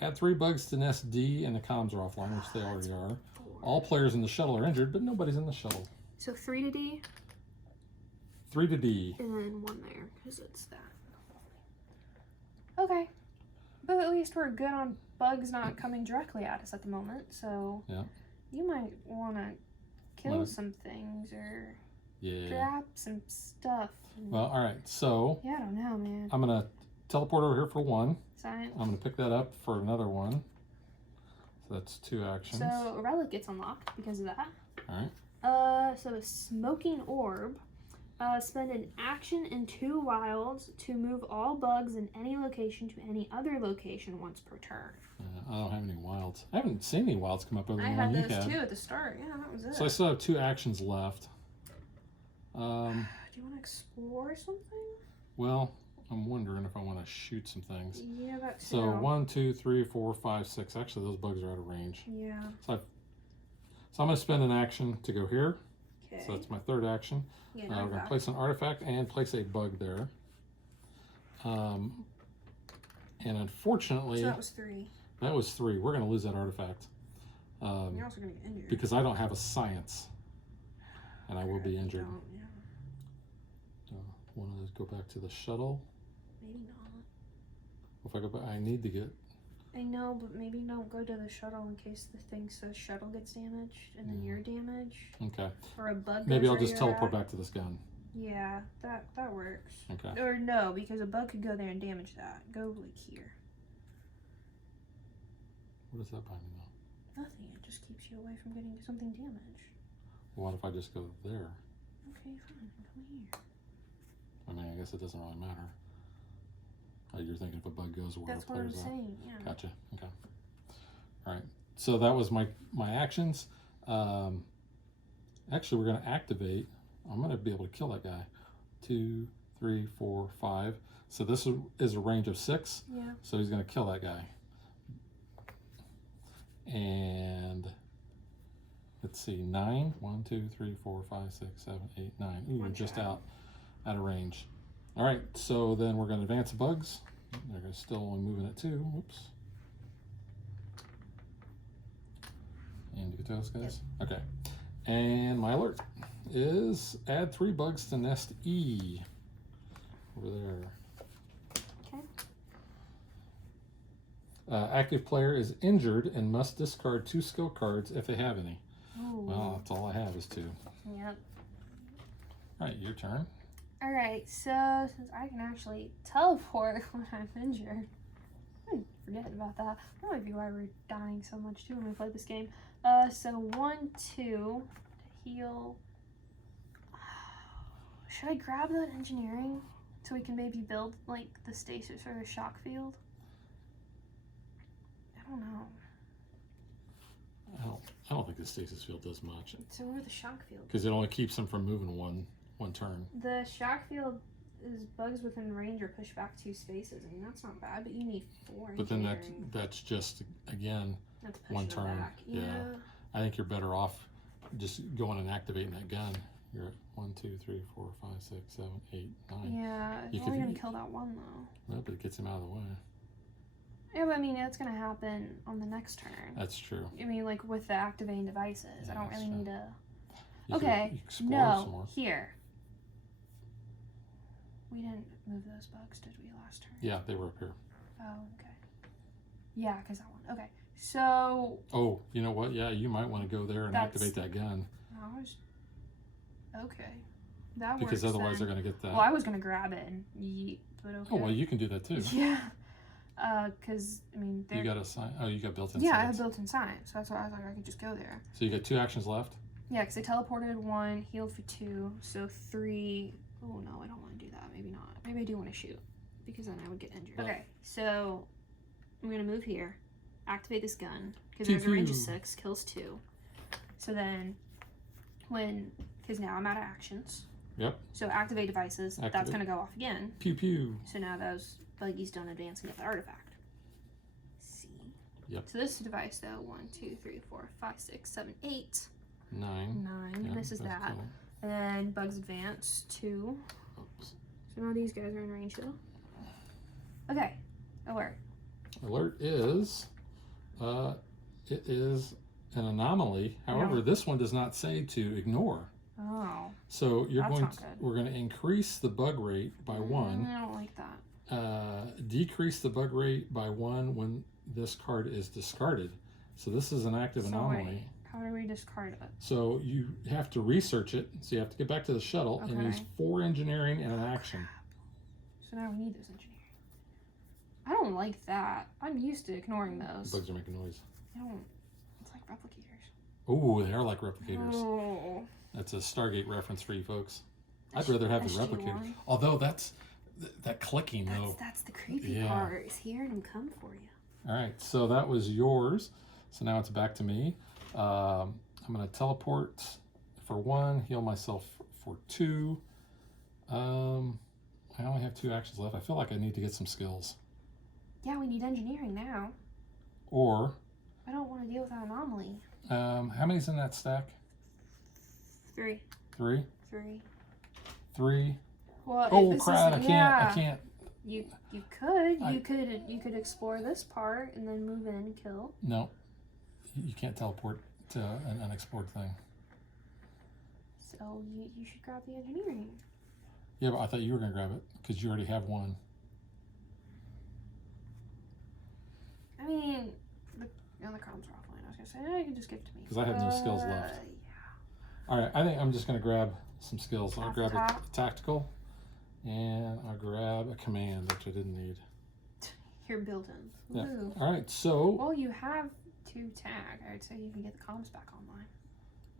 add 3 bugs to nest D and the comms are offline, which they already are. 4. All players in the shuttle are injured, but nobody's in the shuttle. So 3 to D 3 to D. and then 1 there because it's that. Okay. But at least we're good on bugs not coming directly at us at the moment, so Yeah. you might want to kill Wanna- some things or Yeah. drop some stuff. Well, all right. So Yeah, I don't know, man. I'm gonna teleport over here for 1. Science. I'm gonna pick that up for another 1. So that's 2 actions. So a relic gets unlocked because of that. All right. So a smoking orb. Spend an action and 2 wilds to move all bugs in any location to any other location once per turn. I don't have any wilds. I haven't seen any wilds come up other I than had one you those had. too at the start. Yeah, that was it. So I still have 2 actions left. Do you want to explore something? Well, I'm wondering if I want to shoot some things. Yeah, that's So 1, 2, 3, 4, 5, 6. Actually, those bugs are out of range. Yeah. So I'm going to spend an action to go here. Okay. So that's my third action. Yeah, We're going to place an artifact and place a bug there. And unfortunately, So that was 3. that was 3. We're going to lose that artifact. You're also gonna get injured. Because I don't have a science. And I will be injured. Yeah. Want to go back to the shuttle? Maybe not. If I go back, I need to get... I know, but maybe don't go to the shuttle in case the thing says shuttle gets damaged and then you're damaged. Okay. Or a bug Maybe goes I'll where just you're teleport at. back to this gun. Yeah, that works. Okay. Or no, because a bug could go there and damage that. Go like here. What does that buy me now? Nothing. It just keeps you away from getting something damaged. What if I just go there? Okay, fine. Come here. I mean, I guess it doesn't really matter. You're thinking if a bug goes where That's the what I'm player's at. saying. Yeah. Gotcha. Okay. All right. So that was my actions. Actually, we're going to activate. I'm going to be able to kill that guy. 2, 3, 4, 5. So this is a range of 6. Yeah. So he's going to kill that guy. And let's see, 9. 1, 2, 3, 4, 5, 6, 7, 8, 9. Ooh, One just shot. out of range. All right, so then we're going to advance the bugs. They're still only moving at 2. Whoops. And you get those guys? Yep. Okay. And my alert is add 3 bugs to nest E. Over there. Okay. Active player is injured and must discard 2 skill cards if they have any. Ooh. Well, that's all I have is 2. Yep. All right, your turn. Alright, so since I can actually teleport when I'm injured, I forget about that. That might be why we're dying so much too when we play this game. So 1, 2 to heal. Should I grab that engineering so we can maybe build like the stasis or the shock field? I don't know. I don't think the stasis field does much So where the shock field? because it only keeps them from moving one turn. The shock field is bugs within range or push back 2 spaces. I mean that's not bad, but you need 4. But then engineering. that's just again That's one pushing them turn. back. Yeah. I think you're better off just going and activating that gun. You're at 1, 2, 3, 4, 5, 6, 7, 8, 9. Yeah, You it's only could- gonna kill that one though. Well, but it gets him out of the way. Yeah, but I mean that's gonna happen on the next turn. That's true. I mean, like with the activating devices, Yeah, I don't that's really true. need to. You could Okay, explore some no, more. here. We didn't move those bugs, did we, last turn? Yeah, they were up here. Oh, okay. Yeah, because that one. Okay, so Oh, you know what? Yeah, you might want to go there and That's- activate that gun I was okay. That because works otherwise then. they're going to get that. Well, I was gonna grab it and yeet, but okay. Oh, well, you can do that too. Yeah. Because I mean, You got a sign. Oh, you got built-in yeah, I have sides. built-in science, so that's why I was like, I could just go there. So you got 2 actions left. Yeah, because I teleported 1, healed for 2, so 3. Oh no, I don't want to do that. Maybe not. Maybe I do want to shoot, because then I would get injured. Okay, so I'm gonna move here, activate this gun, because there's a range of Pew, pew. 6, kills 2. So then, because now I'm out of actions. Yep. So activate devices. That's Activate. gonna go off again. Pew pew. So now those buggies don't advance and get the artifact. See. Yep. So this device though, 1, 2, 3, 4, 5, 6, 7, 8, 9. 9. Yeah, This is that's that. cool. And then bugs advance 2. Oops. So now these guys are in range though. Okay. Alert. Alert is, it is an anomaly. However, Yeah. this one does not say to ignore. Oh. So you're That's going not to, good. we're going to increase the bug rate by 1. I don't like that. Decrease the bug rate by 1 when this card is discarded. So this is an active So anomaly. wait, how do we discard it? So you have to research it. So you have to get back to the shuttle and Okay. use 4 engineering and an action. So now we need those engineering. I don't like that. I'm used to ignoring those. Bugs are making noise. I don't. It's like replicators. Oh, they are like replicators. Oh. That's a Stargate reference for you folks. I'd rather have the replicator. SG-1. Although that clicking though. That's the creepy Yeah. part. Is hearing them come for you. All right, so that was yours. So now it's back to me. I'm going to teleport for 1, heal myself for 2. I only have 2 actions left. I feel like I need to get some skills. Yeah, we need engineering now. Or, I don't want to deal with that anomaly. how many's in that stack? 3. 3? 3. 3. Well, Oh this crap! is, I yeah. can't. You I- could explore this part and then move in and kill. No, you can't teleport to an unexplored thing. So you should grab the engineering. Yeah, but I thought you were gonna grab it because you already have one. I mean, the comms are offline. I was gonna say, you can just give it to me. 'Cause I have no skills left. All right, I think I'm just gonna grab some skills. I'll Off the grab a top. tactical, and I'll grab a command, which I didn't need. You're built-in. Yeah. Ooh. All right, so Well, you have 2 tag. I'd say you can get the comms back online.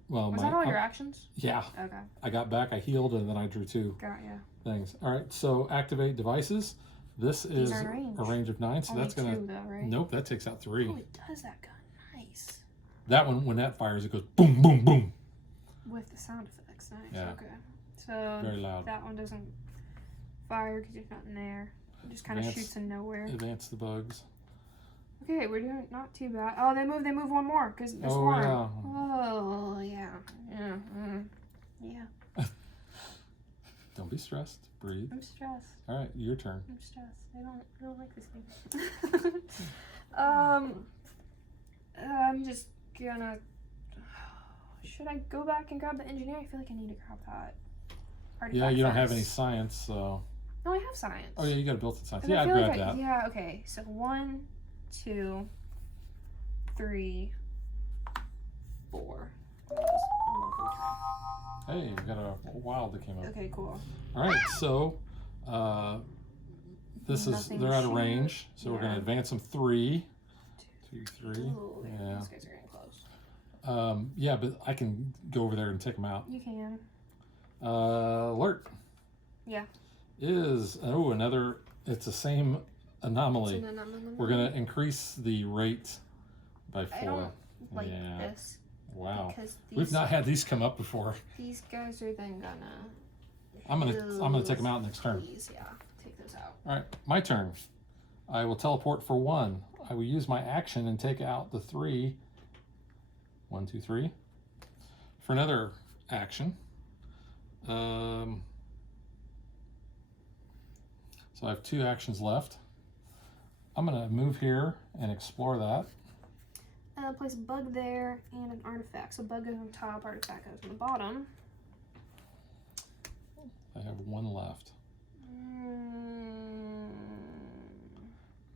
well, Was that all your actions? yeah, Okay, I got back, I healed, and then I drew 2 got ya. things. All right, so activate devices. This These is are in range. a range of 9, so Only that's gonna. 2 though, right? Nope, that takes out 3. Oh, it does that gun. Nice. That one, when that fires, it goes boom, boom, boom. With the sound effects, nice. Yeah. Okay. So Very loud. that one doesn't fire because there's nothing there. It just kind of Advance- shoots in nowhere. Advance the bugs. Okay, we're doing not too bad. Oh, they move one more because this Oh, one. yeah. Oh yeah. Yeah. Yeah. Don't be stressed. Breathe. I'm stressed. All right, your turn. I'm stressed. I don't like this game. I'm just gonna. Should I go back and grab the engineer? I feel like I need to grab that. Yeah, artifact you don't have first. any science, so. No, I have science. Oh yeah, you got a built-in science. 'Cause Yeah, I I'd feel grab like that. yeah, okay. So 1, 2, 3, 4. Hey, we got a wild that came up. Okay, cool. All right, so this is Nothing they're out of shoot. range, so we're Yeah. gonna advance them 3, 2, 3. Ooh, Yeah. those guys are getting close. Yeah, but I can go over there and take them out. You can. Alert. Yeah. Is another. It's the same anomaly. We're gonna increase the rate by 4. I don't like Yeah. this. Wow. Because We've not had these come up before. these guys are then gonna. I'm gonna take them out next turn. Please, yeah, take those out. All right, my turn. I will teleport for 1. I will use my action and take out the 3. 1, 2, 3. For another action. So I have 2 actions left. I'm gonna move here and explore that. Place a bug there and an artifact. So bug goes on top, artifact goes on the bottom. I have 1 left.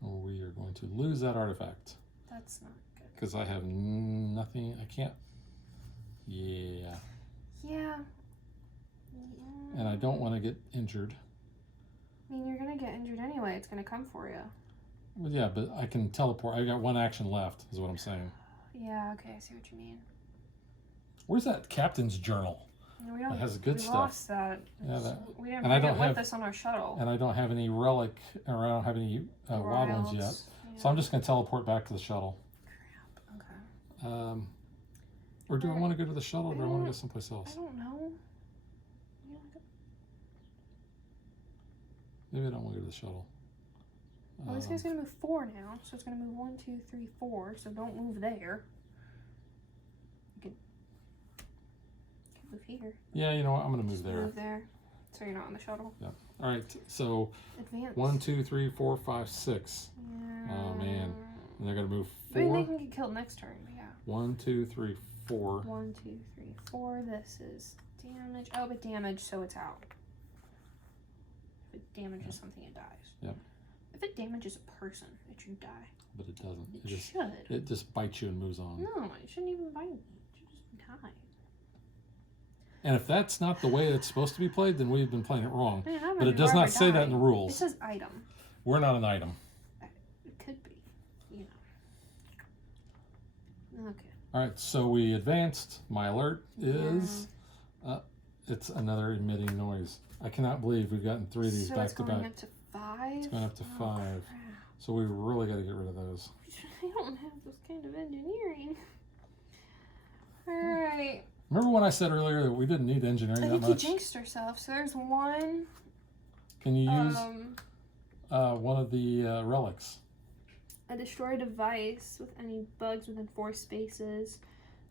We are going to lose that artifact That's not good. because I have nothing. I can't. Yeah. Yeah. And I don't want to get injured. I mean, you're gonna get injured anyway. It's gonna come for you. Well, yeah, but I can teleport. I got 1 action left, is what I'm saying. Yeah. Okay, I see what you mean. Where's that captain's journal? We don't. That has good we stuff. Lost that. Yeah, that, We didn't and I bring don't it have- with us on our shuttle. and I don't have any relic, or I don't have any wild ones yet. Wilds. So I'm just going to teleport back to the shuttle. Okay. Or do I want to go to the shuttle, or do I want to go I someplace else? don't know. Maybe I don't want to go to the shuttle. Well, this guy's gonna move 4 now, so it's gonna move 1, 2, 3, 4. So don't move there. You can move here. Yeah, you know what? I'm going to move Just there. Move there, so you're not on the shuttle. All right, so Advance. 1, 2, 3, 4, 5, 6. Yeah. Oh, man. And they're going to move I mean, 4. they can get killed next turn. But yeah. 1, 2, 3, 4. 1, 2, 3, 4. This is damage. Oh, but damage, so it's out. If it damages something, it dies. Yep. If it damages a person, it should die. But it doesn't. It should. It just bites you and moves on. No, it shouldn't even bite me. It should just die. And if that's not the way it's supposed to be played, then we've been playing it wrong. I mean, how But many it does more not ever say that die? in the It rules. says item. We're not an item. It could be, you know. Okay. All right, so we advanced. My alert is it's another emitting noise. I cannot believe we've gotten 3 of these So back it's to going back. up to 5? It's going up to Oh, 5. crap. So we really got to get rid of those. I don't have this kind of engineering. Alright. Remember when I said earlier that we didn't need engineering I that think you much? jinxed herself. So there's 1, Can you use one of the relics? A destroy device with any bugs within 4 spaces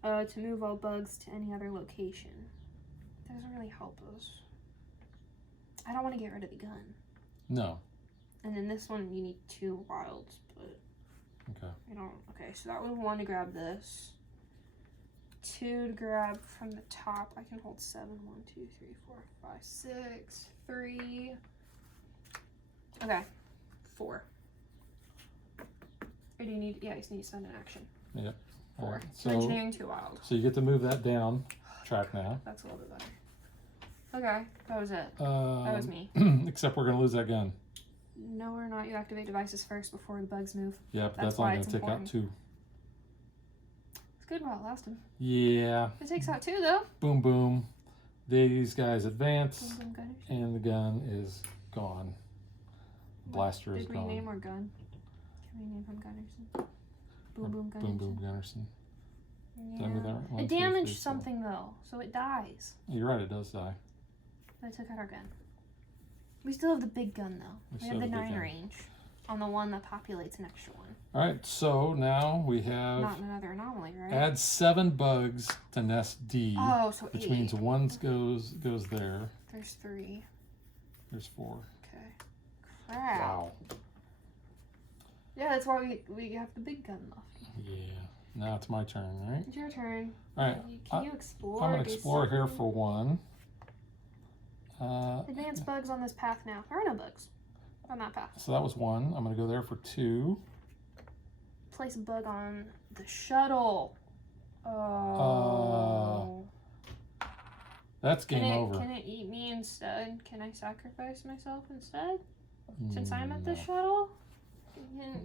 to move all bugs to any other location. That doesn't really help us. I don't want to get rid of the gun. No. And then this one, you need 2 wilds, but Okay. I don't. Okay, so that was 1 to grab this. 2 to grab from the top. I can hold 7. 1, 2, 3, 4, 5, 6, 3. Okay, 4. Or do you need? Yeah, you just need to spend an action. Yep. 4. Alright, So engineering 2 wild. So you get to move that down track now. That's a little bit better. Okay, that was it. That was me. Except we're gonna lose that gun. No, we're not. You activate devices first before the bugs move. Yeah, but That's that's why only it's gonna take out important. 2. It's good while it lasted. Yeah. It takes out 2 though. Boom, boom. These guys advance, Boom, boom, gunners. and the gun is gone. Blaster is Did we gone. name our gun? Can we name him Gunnerson? Boom, boom, Gunnerson. Boom, boom, Gunnerson. Did I do that right? 1, It 2, 3, damaged 4. something though, so it dies. You're right, it does die. But I took out our gun. We still have the big gun though. We We still have the have the big 9 gun. range on the one that populates an extra one. Alright, so now we have Not another anomaly, right? add 7 bugs to nest D, Oh, so which 8. means 1 goes there. There's 3. There's 4. Okay. Crap. Wow. Yeah, that's why we have the big gun left. Yeah. Now it's my turn, right? It's your turn. Alright. Can you explore? I'm gonna Do explore here something? for 1. Advanced bugs on this path now. There are no bugs on that path. So that was 1. I'm gonna go there for 2. Place a bug on the shuttle. Oh. That's game over. Can it eat me instead? Can I sacrifice myself instead? Since I'm at the No. shuttle?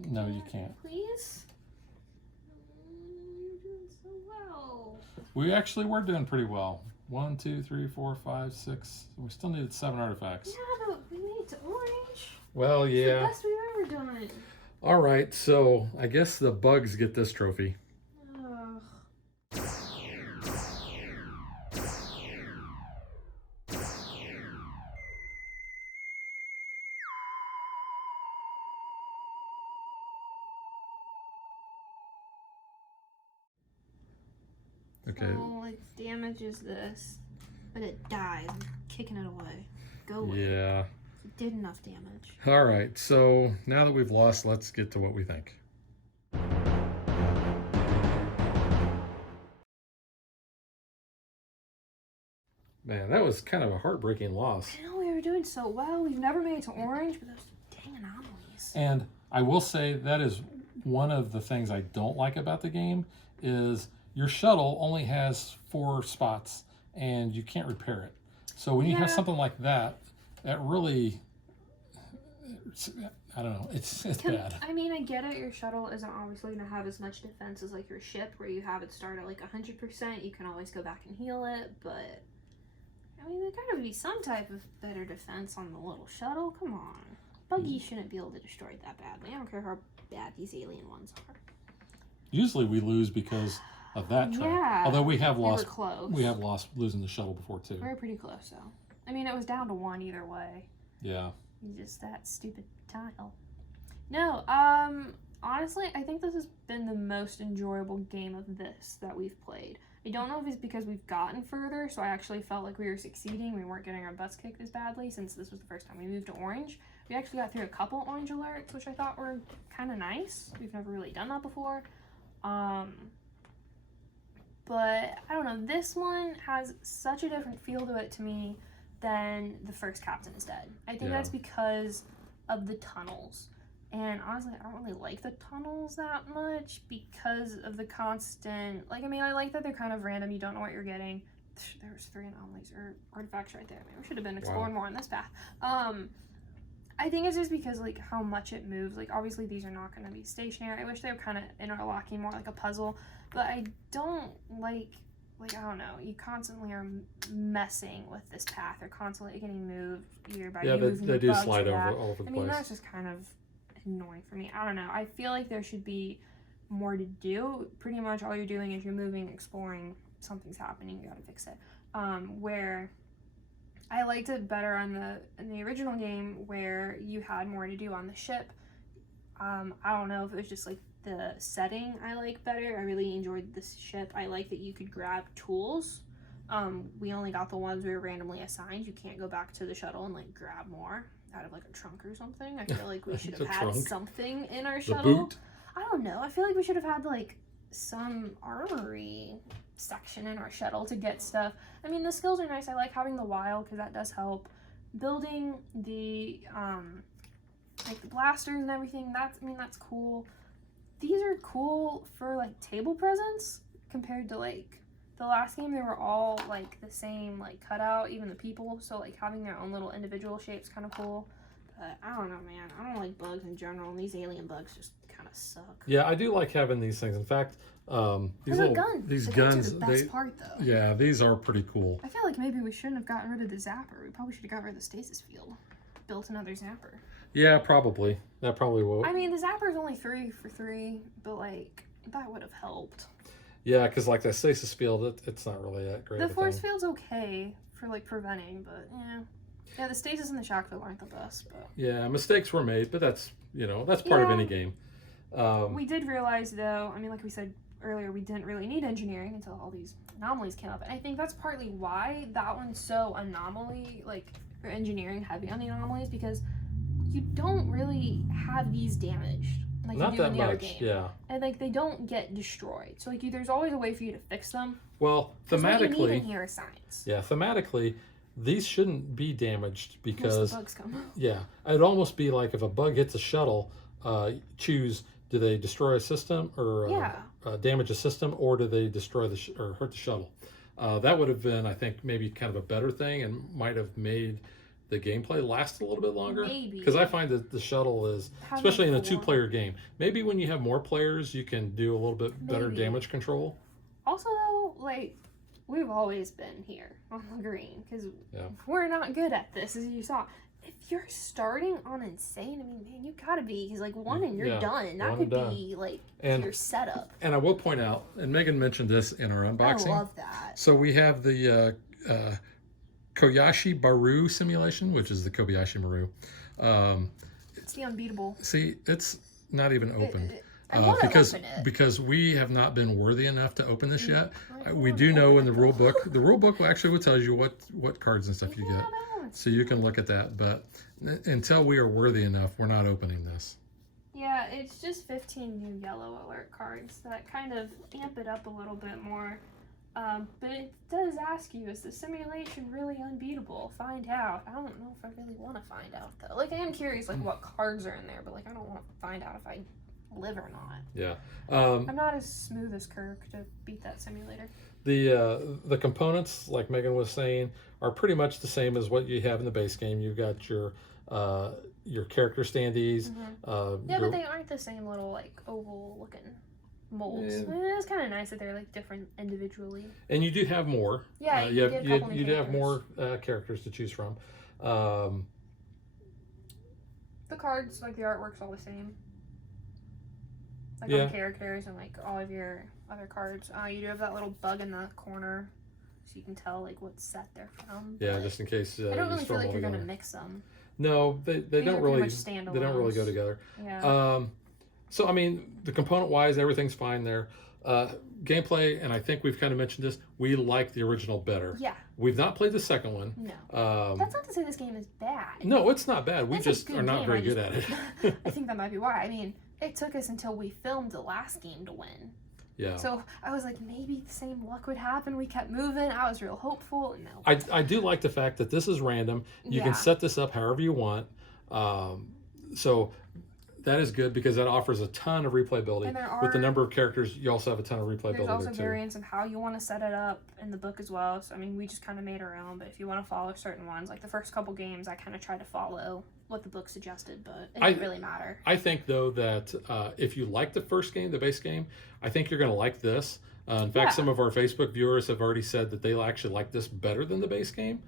No, you can't. Please? You're doing so well. We actually were doing pretty well. 1, 2, 3, 4, 5, 6. We still needed 7 artifacts. Yeah, but we made it to orange. Well, It's the yeah. best we've ever done. All right, so I guess the bugs get this trophy. Ugh. Okay. So it damages this, but it dies. I'm kicking it away. Go away. Yeah. It did enough damage. All right, so now that we've lost, let's get to what we think. Man, that was kind of a heartbreaking loss. I know we were doing so well. We've never made it to orange, but those dang anomalies. And I will say that is one of the things I don't like about the game is your shuttle only has 4 spots and you can't repair it. So when you have Yeah. something like that, that really, I don't know, it's bad. I mean, I get it. Your shuttle isn't obviously going to have as much defense as like your ship, where you have it start at like 100%. You can always go back and heal it, but I mean, there got to be some type of better defense on the little shuttle. Come on, Buggy shouldn't be able to destroy it that badly. I don't care how bad these alien ones are. Usually we lose because of that track. Yeah. Although we have We were lost, close. we have lost losing the shuttle before too. We were pretty close, though. I mean, it was down to 1 either way. Yeah. Just that stupid tile. No, honestly, I think this has been the most enjoyable game of this that we've played. I don't know if it's because we've gotten further, so I actually felt like we were succeeding. We weren't getting our butts kicked as badly since this was the first time we moved to orange. We actually got through a couple orange alerts, which I thought were kind of nice. We've never really done that before. But I don't know, this one has such a different feel to it to me than the first Captain is Dead. I think Yeah. that's because of the tunnels. And honestly, I don't really like the tunnels that much because of the constant, like, I mean, I like that they're kind of random. You don't know what you're getting. There was 3 anomalies or artifacts right there. Maybe we should have been exploring more on this path. I think it's just because, like, how much it moves. Like, obviously these are not going to be stationary. I wish they were kind of interlocking more like a puzzle. But I don't like, I don't know, you constantly are messing with this path. They're constantly getting moved either by Yeah, you moving they the do bugs slide or over that. all over the I mean, place. that's just kind of annoying for me. I don't know. I feel like there should be more to do. Pretty much all you're doing is you're moving, exploring, something's happening, you gotta fix it. Where I liked it better in the original game where you had more to do on the ship. I don't know if it was just like the setting I like better. I really enjoyed this ship. I like that you could grab tools. We only got the ones we were randomly assigned. You can't go back to the shuttle and like grab more out of like a trunk or something. I feel like we should have had something in our shuttle. Boot. I don't know. I feel like we should have had like some armory section in our shuttle to get stuff. I mean, the skills are nice. I like having the wild because that does help. Building the like the blasters and everything, that's cool. These are cool for like table presence compared to like the last game. They were all like the same like cutout, even the people, so like having their own little individual shapes kind of cool. But I don't know, man, I don't like bugs in general, and these alien bugs just kind of suck. Yeah, I do like having these things. In fact, these guns, are the best part though. Yeah, these are pretty cool. I feel like maybe we shouldn't have gotten rid of the zapper. We probably should have got rid of the stasis field. Built another zapper. Yeah, probably. That probably will. I mean, the zapper is only 3 for 3, but like that would have helped. Yeah, because like the stasis field, it's not really that great. The force field's okay for like preventing, but yeah, the stasis and the shock field aren't the best. But yeah, mistakes were made, but that's that's part of any game. We did realize though, I mean, like we said earlier, we didn't really need engineering until all these anomalies came up, and I think that's partly why that one's so anomaly like or engineering heavy on the anomalies, because you don't really have these damaged like Not you do that in the other much, game. yeah. And like they don't get destroyed. So like there's always a way for you to fix them. Well, 'Cause what you need thematically, in here is science. yeah, thematically, these shouldn't be damaged Once because the bugs come. yeah, it'd almost be like if a bug hits a shuttle, choose do they destroy a system or damage a system, or do they destroy or hurt the shuttle? That would have been, I think, maybe kind of a better thing and might have made the gameplay last a little bit longer. Maybe. Because I find that the shuttle is, especially in a 2-player game, maybe when you have more players, you can do a little bit better damage control. Also, though, like, we've always been here on the green because we're not good at this, as you saw. If you're starting on insane, I mean, man, you gotta be, because like one and you're done. That could be like your setup. And I will point out, and Megan mentioned this in our unboxing. I love that. So we have the Kobayashi Maru simulation, which is the Kobayashi Maru. It's the unbeatable. See, it's not even opened. I want to because open it. because we have not been worthy enough to open this yet. We do know in the rule book, the rule book actually will tell you what cards and stuff you get, so you can look at that. But until we are worthy enough, we're not opening this. Yeah, it's just 15 new yellow alert cards that kind of amp it up a little bit more. But it does ask you, is the simulation really unbeatable? Find out. I don't know if I really want to find out though. Like I am curious, like what cards are in there, but like I don't want to find out if I live or not. Yeah. I'm not as smooth as Kirk to beat that simulator. The components, like Megan was saying, are pretty much the same as what you have in the base game. You've got your character standees. But they aren't the same little like oval looking molds. Yeah. It's kind of nice that they're like different individually. And you do have more. Yeah, you do have more characters to choose from. The cards, like the artwork's all the same. Like on characters and like all of your other cards. You do have that little bug in the corner, so you can tell like what set they're from. Yeah, just in case. I don't really feel like you're gonna mix them. No, they don't really. They don't really go together. Yeah. So I mean, the component wise, everything's fine there. Gameplay, and I think we've kind of mentioned this. We like the original better. Yeah. We've not played the second one. No. That's not to say this game is bad. No, it's not bad. We It's just a good are not game. very good at it. I think that might be why. I mean, it took us until we filmed the last game to win. Yeah. So I was like, maybe the same luck would happen. We kept moving. I was real hopeful. No. I do like the fact that this is random. You can set this up however you want. So that is good because that offers a ton of replayability. With the number of characters, you also have a ton of replayability. There's also there too. variants of how you want to set it up in the book as well. So I mean, we just kind of made our own. But if you want to follow certain ones, like the first couple games, I kind of tried to follow what the book suggested, but it didn't really matter. I think though that if you like the first game, the base game, I think you're going to like this. In fact, some of our Facebook viewers have already said that they actually like this better than the base game.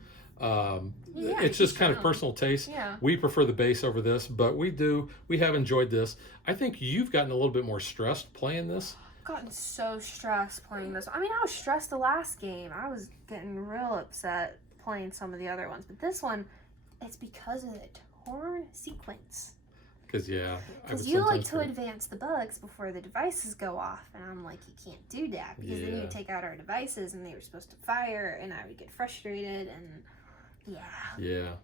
It's just kind of personal taste. Yeah. We prefer the base over this, but we have enjoyed this. I think you've gotten a little bit more stressed playing this. I've gotten so stressed playing this. I mean, I was stressed the last game. I was getting real upset playing some of the other ones, but this one, it's because of the torn sequence. Because I Because would you like sometimes to forget. advance the bugs before the devices go off, and I'm like, you can't do that because then you Yeah. would take out our devices and they were supposed to fire, and I would get frustrated, and Yeah.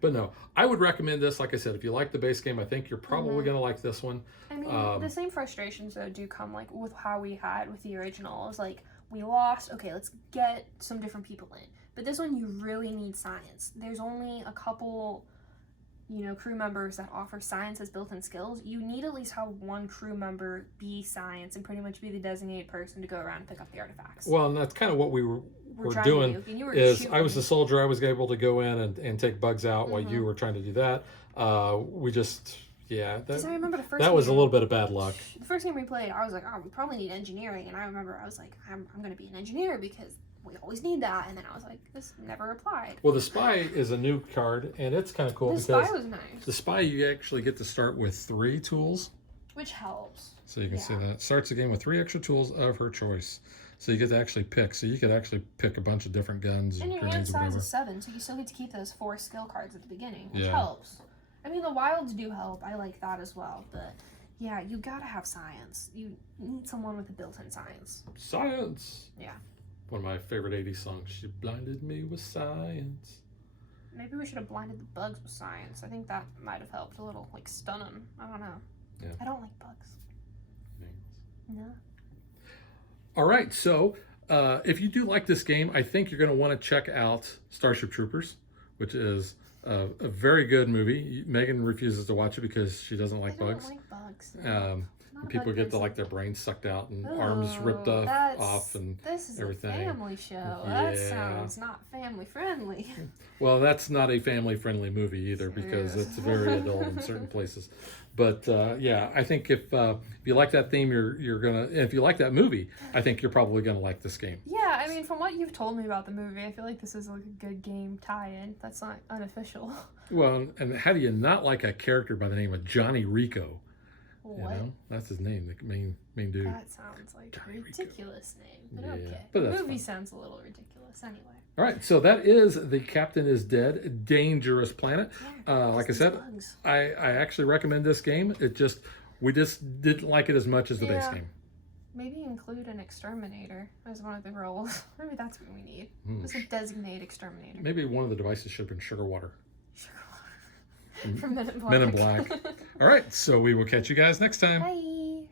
But no, I would recommend this. Like I said, if you like the base game, I think you're probably going to like this one. I mean, Um, the same frustrations though do come like with how we had with the original. It was like we lost. Okay, let's get some different people in. But this one, you really need science. There's only a couple, crew members that offer science as built-in skills. You need at least have one crew member be science and pretty much be the designated person to go around and pick up the artifacts. Well, and that's kind of what we were trying doing. to do. And you were Is I was shooting. the soldier. I was able to go in and take bugs out while Mm-hmm. you were trying to do that. We just Because I remember the first that was a game- little bit of bad luck. The first game we played, I was like, oh, we probably need engineering. And I remember I was like, I'm going to be an engineer because we always need that. And then I was like, this never applied. Well, the spy is a new card, and it's kind of cool The because spy was nice, the spy you actually get to start with 3 tools. which helps. So you can see Yeah. that starts the game with 3 extra tools of her choice. So you get to actually pick. So you could actually pick a bunch of different guns And your hand grenades or size whatever. is 7, so you still get to keep those 4 skill cards at the beginning, which Yeah. helps. I mean, the wilds do help. I like that as well. But yeah, you gotta have science. You need someone with a built-in science. Science. Yeah. One of my favorite 80s songs. She blinded me with science. Maybe we should have blinded the bugs with science. I think that might have helped a little, like stun them. I don't know. Yeah. I don't like bugs. No. All right, so if you do like this game, I think you're going to want to check out Starship Troopers, which is a very good movie. Megan refuses to watch it because she doesn't like I don't bugs. like bugs. And people get their brains sucked out and arms ripped off and this is everything. a family show. That Yeah. sounds not family friendly. well, that's not a family-friendly movie either because Yes. it's very adult in certain places. But I think if you like that theme, you're gonna. If you like that movie, I think you're probably gonna like this game. Yeah, I mean, from what you've told me about the movie, I feel like this is like a good game tie-in. That's not unofficial. Well, and how do you not like a character by the name of Johnny Rico? You What? know, that's his name, the main dude. That sounds like a Johnny Rico. ridiculous name, but Yeah, okay. but The that's movie fine. sounds a little ridiculous anyway. All right, so that is The Captain is Dead, Dangerous Planet. Yeah, Like I these said, bugs. I actually recommend this game. We just didn't like it as much as the base Yeah. game. Maybe include an exterminator as one of the roles. Maybe that's what we need. Hmm. Just a designated exterminator. Maybe one of the devices should have been sugar water. From Men in Black. Men in Black. All right, so we will catch you guys next time. Bye.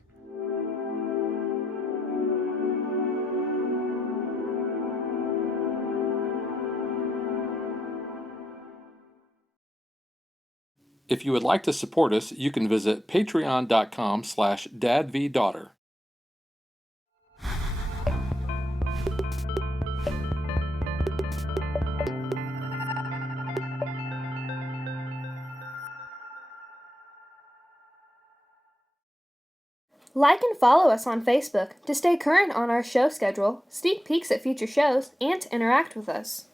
If you would like to support us, you can visit patreon.com/dadvdaughter. Like and follow us on Facebook to stay current on our show schedule, sneak peeks at future shows, and to interact with us.